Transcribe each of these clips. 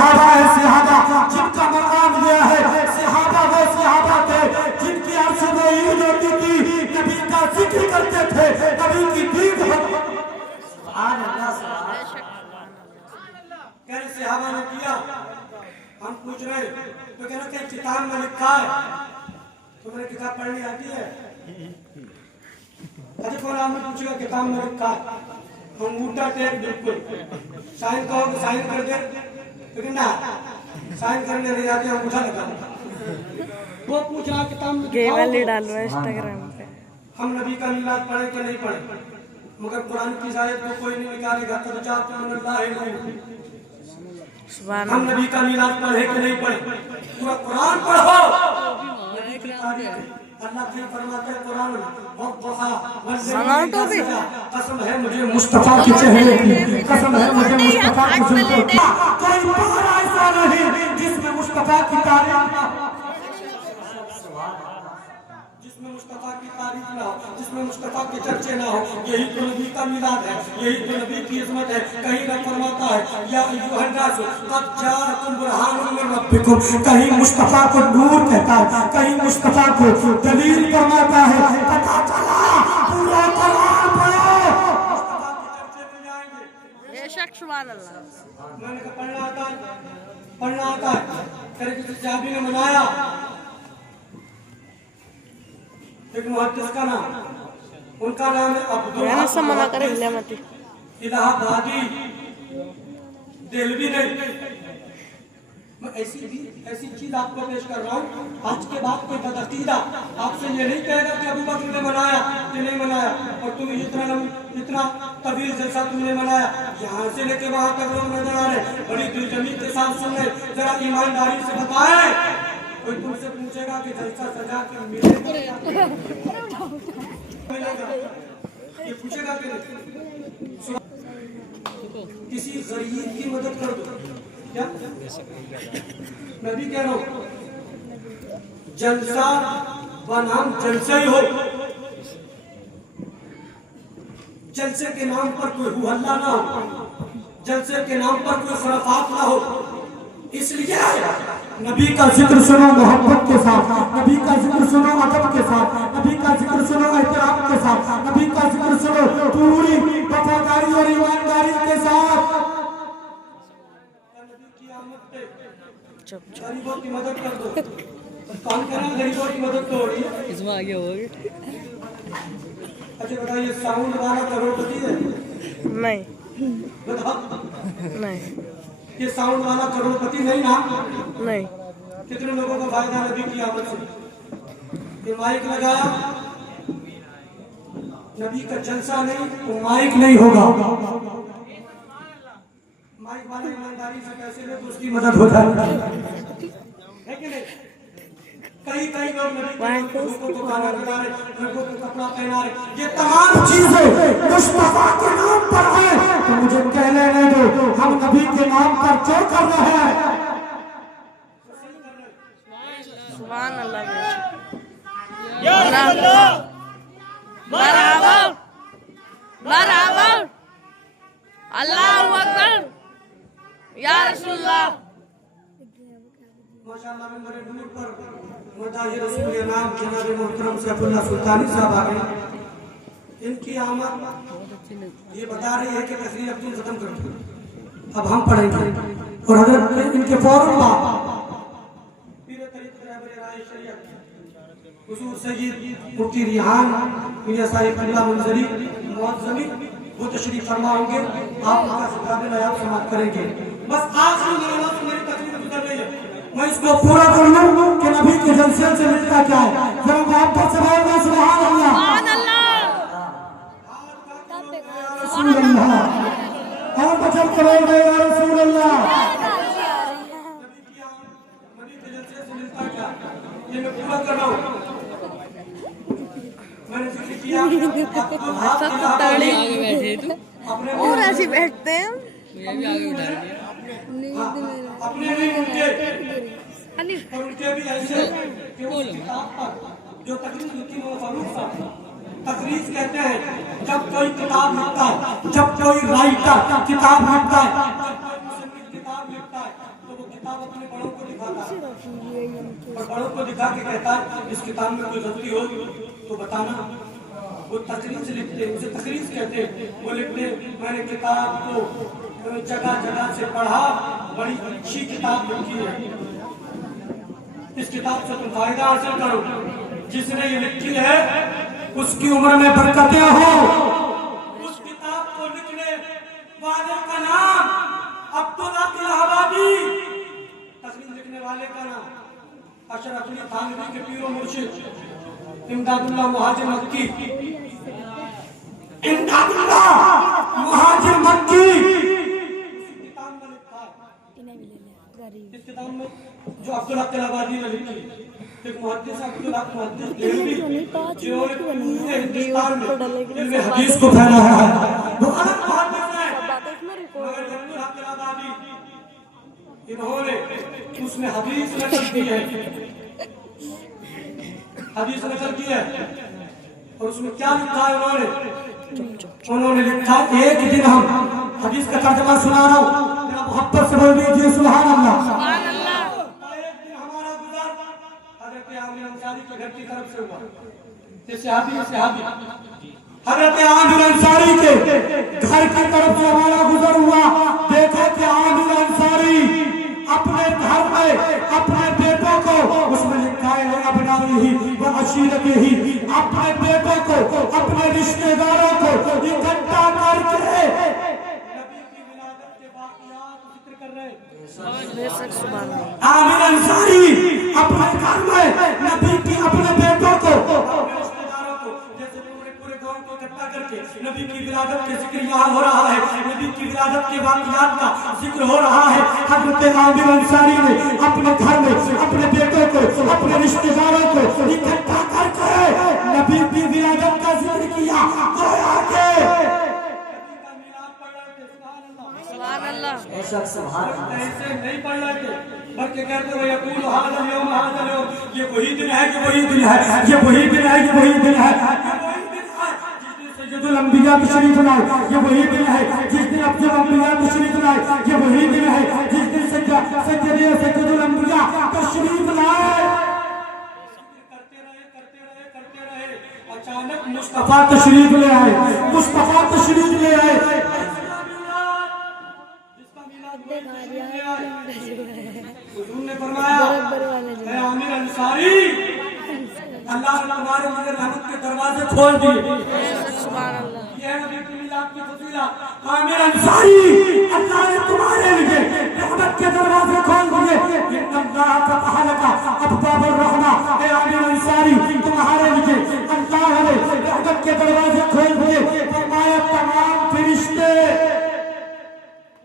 सहाबा है सहाबा जिनका मकाम लिया है, सहाबा वो सहाबा थे जिनकी अर्श में ईद होती थी, नबी का जिक्र करते थे, नबी की दीद सुभान अल्लाह। कह रहे सहाबा ने किया, हम पूछ रहे तो कह रहे किताब में लिखा है, तुम्हें किताब पढ़नी आती है? अरे कौन आपने पूछेगा किताब में लिखा है, अंगूठा टेक बिल्कुल साइन कहो तो साइन कर दे, लेकिन ना साइन करने नहीं आते, अंगूठा लगा। वो पूछ रहा किताब में केवल डालो इंस्टाग्राम पे। हम नबी का मिलाद पढ़े कि नहीं पढ़े, मगर कुरान की आयत को कोई नहीं निकालेगा। हम नबी का मिलाद पढ़े कि नहीं पढ़े, पूरा कुरान पढ़ो। अल्लाह फिर फरमाते हैं कुरान कसम है मुझे मुस्तफा के चेहरे की, कसम है मुझे मुस्तफा की सुन्नत की। कोई पहाड़ ऐसा नहीं जिसमें मुस्तफा की तारीफ ना हो, जिसमें मुस्तफा की तारीफ ना हो, जिसमें मुस्तफा के चर्चे ना हो। यही तो नबी का मिलाद है, यही तो नबी की इज़्ज़त है। कहीं न फरमाता है या अय्युहन नास क़द जाअकुम बुरहानुम मिन रब्बिकुम, कहीं मुस्तफा को नूर कहता है, कहीं मुस्तफा को दलील फरमाता है। पता चला पूरा कुरान पढ़ो, मुस्तफा के चर्चे में जाएंगे। बेशक सुभान अल्लाह। मैंने कहा पढ़ना आता है। तेरे किसी साहबी ने मनाया एक मुहद्दिस का नाम, उनका नाम है अब्दुल इलाहाबादी देहलवी नहीं। मैं ऐसी चीज आपको पेश कर रहा हूँ, आज के बाद कोई बदअकीदा आपसे ये नहीं कहेगा कि अबू बकर ने मनाया कि नहीं मनाया, और तुम इतना तवील जलसा तुमने मनाया। यहाँ से लेके वहां तक लोग नजर आ रहे, बड़ी दिलजमी के साथ सुन रहे। जरा ईमानदारी से बताए, कोई तुमसे पूछेगा कि जलसा सजा के मिलेगा, ये पूछेगा कि किसी गरीब की मदद कर दो क्या? मैं भी कह रहा हूँ जलसा बनाम जलसा ही हो, जलसे के नाम पर कोई हुहल्ला ना हो, जलसे के नाम पर कोई खुराफात ना हो। इसलिए नबी का जिक्र सुनो मोहब्बत के साथ, नबी का जिक्र सुनो अदब के साथ, नबी का जिक्र सुनो एहतराम के साथ, नबी का जिक्र सुनो पूरी वफादारी और ईमानदारी के साथ। नबी की आमद पे गरीबों की मदद कर दो। कौन कह रहा है गरीबों की मदद तो हो रही है, इसमें आगे होगी। अच्छा बताइए, साउंड वाला करोड़पति है? नहीं बताओ, नहीं ये साउंड वाला करोड़पति नहीं ना? नहीं। कितने लोगों को फायदा नबी की आमद से? ये माइक लगाया, नबी का जलसा नहीं तो माइक नहीं होगा। माइक वाले ईमानदारी से पैसे ले तो उसकी मदद हो जाएगी, है कि नहीं? कई लोग नबी को खाना खिला रहे, लड़कों को कपड़ा पहना रहे, ये तमाम चीजें मुस्तफा के नाम पर है। तो मुझे कहने दो, हम नबी के नाम पर जो कर रहे हैं। सुभान अल्लाह। बराबर बराबर अल्लाहु अकबर या रसूलुल्लाह। माशाअल्लाह मेरे दूर पर मुर्दाही रसूल नाम जनाब मोहतरम सैफुल्लाह सुल्तानी साहब आ गए। इनकी आमद ये बता रही है कि तकरीर अब तुम खत्म कर दो, अब हम पढ़ेंगे। और हजरत इनके फौरन बाद पीर तरीक़त रहबर राय शरीयत हुजूर सय्यद मुफ्ती रिहान मियां साहिब अल्लाह मंजरी मुअज़्ज़मी वो तशरीफ फरमा होंगे। आप उनका खिताब नायाब समाप्त करेंगे। बस आखिरी महीना तो मेरी तकरीर गुजर रही है, मैं इसको पूरा कर लूं कि नबी के जलसे से मिलता क्या है। जरा मोहब्बत से बोलो सुभान अल्लाह, रसूल अल्लाह, और बचन करो या रसूल अल्लाह। नबी के जलसे से मिलता क्या, ये मैं पूरा कर रहा हूं। मैंने जिक्र किया और ऐसे बैठते हैं ये भी आगे उठा दिया अपने नहीं उनके और उनके भी ऐसे कि उस किताब पर जो तकरीर की फारूक साहब तकरीर कहते हैं, जब कोई किताब लिखता है, जब कोई राइटर किताब लिखता है, किताब लिखता है तो वो किताब अपने बड़ों को दिखाता है और बड़ों को दिखा के कहता है इस किताब में कोई गलती हो तो बताना। वो तकरीज लिखते, उसे तकरीज कहते, वो लिखते मैंने किताब को जगह जगह से पढ़ा, बड़ी अच्छी किताब लिखी है, इस किताब से तुम फायदा हासिल करो। जिसने ये लिखी है उसकी उम्र में बरकतें हो। उस किताब को लिखने वाले का नाम अब्दुल हक इलाहाबादी, तकरीर लिखने वाले का नाम अशरफ अली थानवी के पीरो मुर्शिद इमदादुल्लाह मुहाजिर मक्की, इमदादुल्लाह मुहाजिर मक्की किताब में लिखा है। इस किताब में जो अब्दुल हक इलाहाबादी ने लिखी, एक मुहद्दिस अब्दुल हक मुहद्दिस देहलवी जिन्होंने पूरे हिंदुस्तान में इल्म हदीस को फैलाया है, वो अलग मुहद्दिस है। मगर अब्दुल हक इलाहाबादी इन्होंने उसमें हदीस नकल की है, हदीस नकल की है और उसमें क्या लिखा है उन्होंने लिखा एक दिन हम हदीस का तर्जुमा सुना रहा हूँ, मोहब्बत से बोल दीजिए सुभान अल्लाह। एक दिन हमारा गुजर हजरत आमिर अंसारी के घर की तरफ से हुआ, हजरत आमिर अंसारी के घर की तरफ से हमारा गुजर हुआ। देखा कि आमिर अंसारी अपने घर में अपने बेटों को, उसमें लिखा है अपनाही व अशीरत ही, अपने बेटों को अपने रिश्तेदारों को इकट्ठा करके नबी की विलादत के वाक़ियात जिक्र कर रहे। आमिर अंसारी अपने घर में नबी की अपने बेटों को अपने रिश्तेदारों को जैसे पूरे गांव को इकट्ठा करके नबी की विलादत के जिक्र यहाँ हो रहा है, नबी की विलादत के वाक़ियात का जिक्र हो रहा है। हज़रत आमिर अंसारी ने अपने घर में अपने बेटों को अपने रिश्तेदारों को इकट्ठा करके नबी की विलादत का जिक्र किया। गोया के नबी का मिलाद पढ़ रहे थे, सुभान अल्लाह। ऐसे नहीं पढ़ रहे थे बल्कि कहते हुए यकूल हाज़ा यौम हाज़ा यौम, ये वही दिन है, ये वही दिन है, ये वही दिन है, ये वही दिन है, सैयदुल अंबिया तशरीफ लाए, ये वही दिन है जिस दिन अफजल अंबिया तशरीफ लाए, ये वही दिन है जिस दिन सैयदुल अंबिया तशरीफ लाए। करते रहे अचानक मुस्तफा तशरीफ ले आए, मुस्तफा तशरीफ ले आए। जिसका मिलाद हुजूर ने फरमाया आमिर अंसारी, अल्लाह ने तुम्हारे लिए रहमत के दरवाजे खोल दिए। ये नबी की मिलाद की फजीलत। आमिर अंसारी, अल्लाह ने तुम्हारे लिए रहमत के दरवाजे खोल दिए। अल्लाह का कहलका अब्वाबुर रहमा, ए आमिर अंसारी तुम्हारे लिए अल्लाह ने रहमत के दरवाजे खोल दिए। फरमाया तमाम फरिश्ते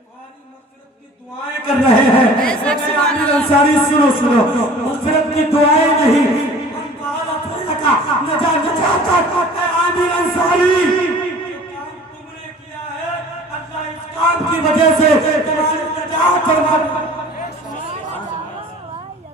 तुम्हारी मग़फ़िरत की दुआएं कर रहे हैं। आमिर अंसारी सुनो सुनो, मग़फ़िरत की दुआएं नहीं, आमिर अंसारी तुमने किया है, अल्लाह इस काम की वजह से तुम्हारी नजात फरमा।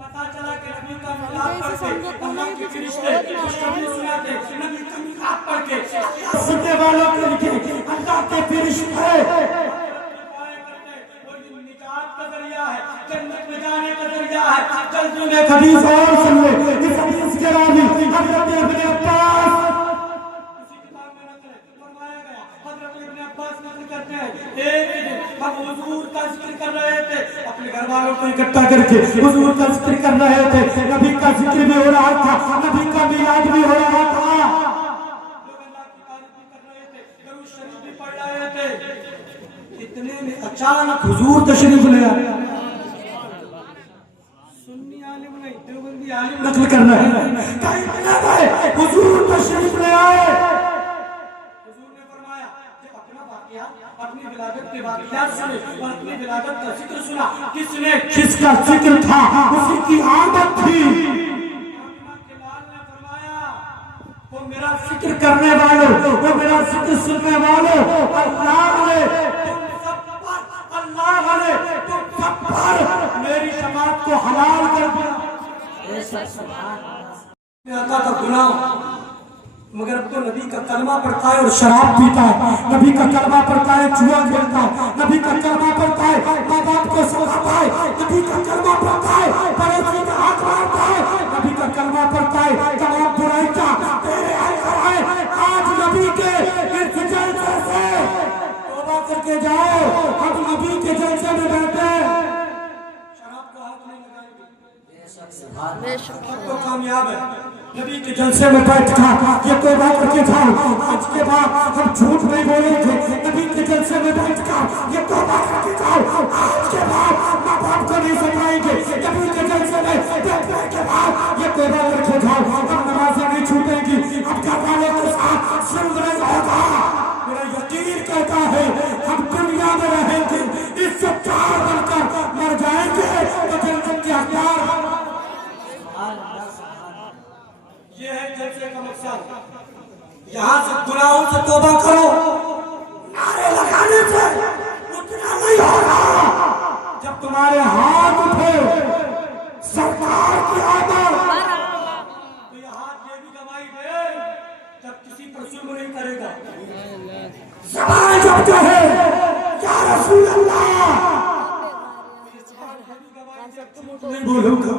पता चला कि नबी का मिलाद पढ़ के अल्लाह के फरिश्ते खुशखबरी सुनाते, नबी का मिलाद पढ़ के सुनने वालों के लिए अल्लाह के फरिश्ते निजात का जरिया है, जन्नत में जाने का जरिया है। जल्दी में हदीस और सुन ले, इस हदीस के रावी हज़रत इब्न अब्बास, उसी किताब में नकल फरमाया गया, हज़रत इब्न अब्बास नकल करते हैं, एक दिन हम हुजूर का जिक्र कर रहे थे, अपने घर वालों को इकट्ठा करके हुजूर का जिक्र कर रहे थे, नबी का जिक्र भी हो रहा था, नबी का मिलाद भी हो रहा था, लोग अल्लाह की तारीफ भी कर रहे थे, दरूद शरीफ भी पढ़ रहे थे। इतने में अचानक हुजूर तशरीफ ले आए। सुन्नी आलिम नहीं, देवबंदी आलिम नकल करना है, हुजूर तशरीफ ले आए। हुजूर ने फरमाया कि अपना वाक़या, अपनी विलादत के वाक़यात सुने और अपनी विलादत का जिक्र सुना। किसने किसका जिक्र था, उसी की आदत थी। वो मेरा जिक्र करने वालों, वो मेरा जिक्र सुनने वालों, अल्लाह ने तुम सब पर मेरी शमात को हलाल कर दिया। आता था गुलाम, मगर अब तो नबी का कलमा पढ़ता है और शराब पीता है, नबी का कलमा पढ़ता है जुआ खेलता है, नबी का कलमा पढ़ता है माँ बाप को सताता है, नबी का कलमा पढ़ता है पड़ोसी का हाथ मारता है, नबी का कलमा पढ़ता है तमाम बुराई का तेरे है। आज नबी के इस जलसे से तौबा करके जाओ, अब नबी के जलसे में बैठे शराब का हाथ नहीं लगाएंगे, बेशक तो कामयाब है। नबी के जलसे में बैठ कर ये तौबा करके जाओ, आज के बाद हम झूठ नहीं बोलेंगे। नबी के जलसे में बैठ कर ये तौबा करके जाओ, आज के बाद माँ बाप को नहीं सताएंगे। नबी के जलसे में बैठने के बाद ये तौबा करके जाओ, अब नमाजें नहीं छूटेंगी, अब घर वालों के साथ सुलह नहीं होगा। मेरा यकीन कहता है हम दुनिया में रहेंगे, इज्जतदार बनकर मर जाएंगे तो जन्नत के हकदार। ये है जलसे का मकसद। यहाँ से गुनाहों से तौबा करो, नारे लगाने से उतना नहीं होगा। जब तुम्हारे हाथ उठे सरकार की आमद, तो ये हाथ ये भी गवाही दे जब किसी पर जुल्म नहीं करेगा। ज़बान जब कहे या रसूल अल्लाह, नहीं बोलूंगा,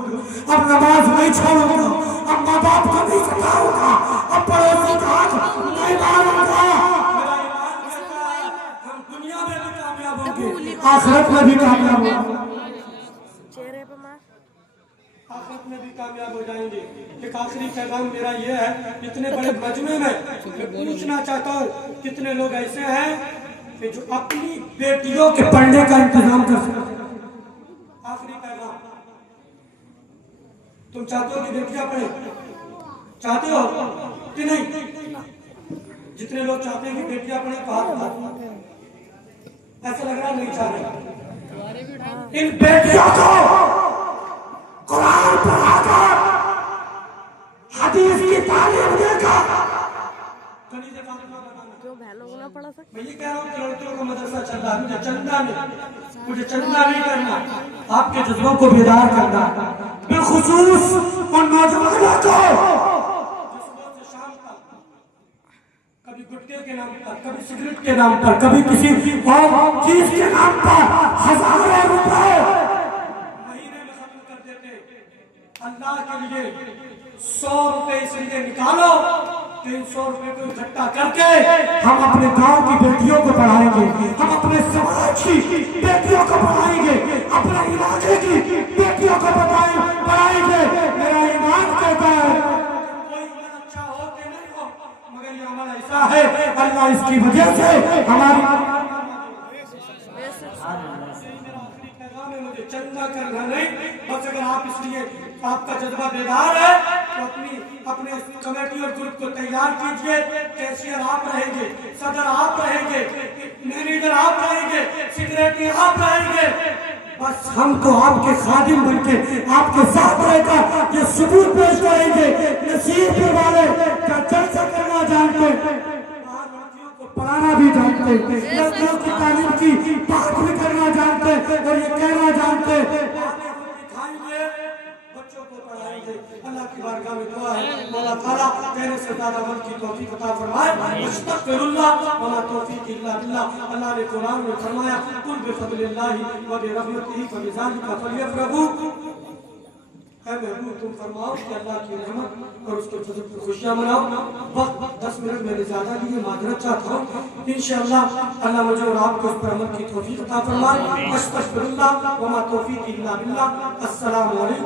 अब नमाज नहीं छोड़ूंगा, अब माँ बाप को नहीं सताऊंगा, अब पड़ोसी का हाथ नहीं मारूंगा। मेरा ईमान कहता है हम दुनिया में भी कामयाब होंगे, आखिरत में भी कामयाब होंगे, चेहरे पे मार। आखिरत में भी कामयाब हो जाएंगे। एक आखिरी पैगाम मेरा ये है, इतने बड़े मजमे में मैं पूछना चाहता हूँ कितने लोग ऐसे हैं कि जो अपनी बेटियों के पढ़ने का इंतजाम कर सकते हैं। आखिरी पैगाम, तुम चाहते हो कि बेटियां पढ़े, चाहते हो कि नहीं? जितने लोग चाहते हैं कि बेटियां पढ़े बात ऐसा लग रहा नहीं चाह रहे। इन बेटियों को कुरान पढ़ाकर हदीस की तालीम देकर जो बहनों को ना पढ़ा सकते। मैं ये कह रहा हूँ कि लड़कियों का मदरसा चल रहा है, मुझे चंदा नहीं करना, आपके जज्बों को बेदार करना, बिलखुसूस उन नौजवानों को शाम तक कभी गुटखे के नाम पर, कभी सिगरेट के नाम पर, कभी किसी और चीज के नाम पर हजारों रुपए महीने में खत्म कर देते। अल्लाह के लिए 100 रुपए इसलिए निकालो, 300 रुपए को इकट्ठा करके हम अपने गांव की बेटियों को पढ़ाएंगे, हम अपने समाज की बेटियों को पढ़ाएंगे, अपने इलाके की बेटियों को पढ़ाएंगे। मेरा ईमान कहता है कोई अमल अच्छा हो कि नहीं हो, मगर ये अमल ऐसा है अल्लाह इसकी वजह से हमारी मुझे चंदा करना नहीं, बस अगर आप इसलिए आपका जज्बा बेदार है तो अपने कमेटी और ग्रुप को तैयार कीजिए। कैशियर आप रहेंगे, सदर आप रहेंगे, मैनेजर आप रहेंगे, सेक्रेटरी आप रहेंगे, बस हमको आपके खादिम बनके आपके साथ रहकर ये सबूत पेश करेंगे। नसीब वाले क्या जलसा करना जानते, पढ़ाना भी जानते, लड़कियों की तालीम की बात भी करना जानते और ये कहना जानते, बच्चों को पढ़ाएंगे। अल्लाह की बारगाह में दुआ है मौला ताला कहने से ज्यादा अमल की तौफीक अता फरमाए। अस्तगफिरुल्लाह व मा तौफीक इल्ला बिल्लाह। अल्लाह ने कुरान में फरमाया कुल बिफज़लिल्लाहि व बिरहमतिही फबिज़ालिका फलयफ़रहू। है महबूब तुम फरमाओ कि अल्लाह की रहमत और उसके फजल पर खुशियां मनाओ। वक्त 10 मिनट मैंने ज्यादा लिए, माजरत चाहता हूँ। इंशाअल्लाह अल्लाह मुझे और आपको उस पर अमल की तौफीक अता फरमाए। अस्तगफिरुल्लाह व मा तौफीक इल्ला बिल्लाह। अस्सलामु अलैकुम।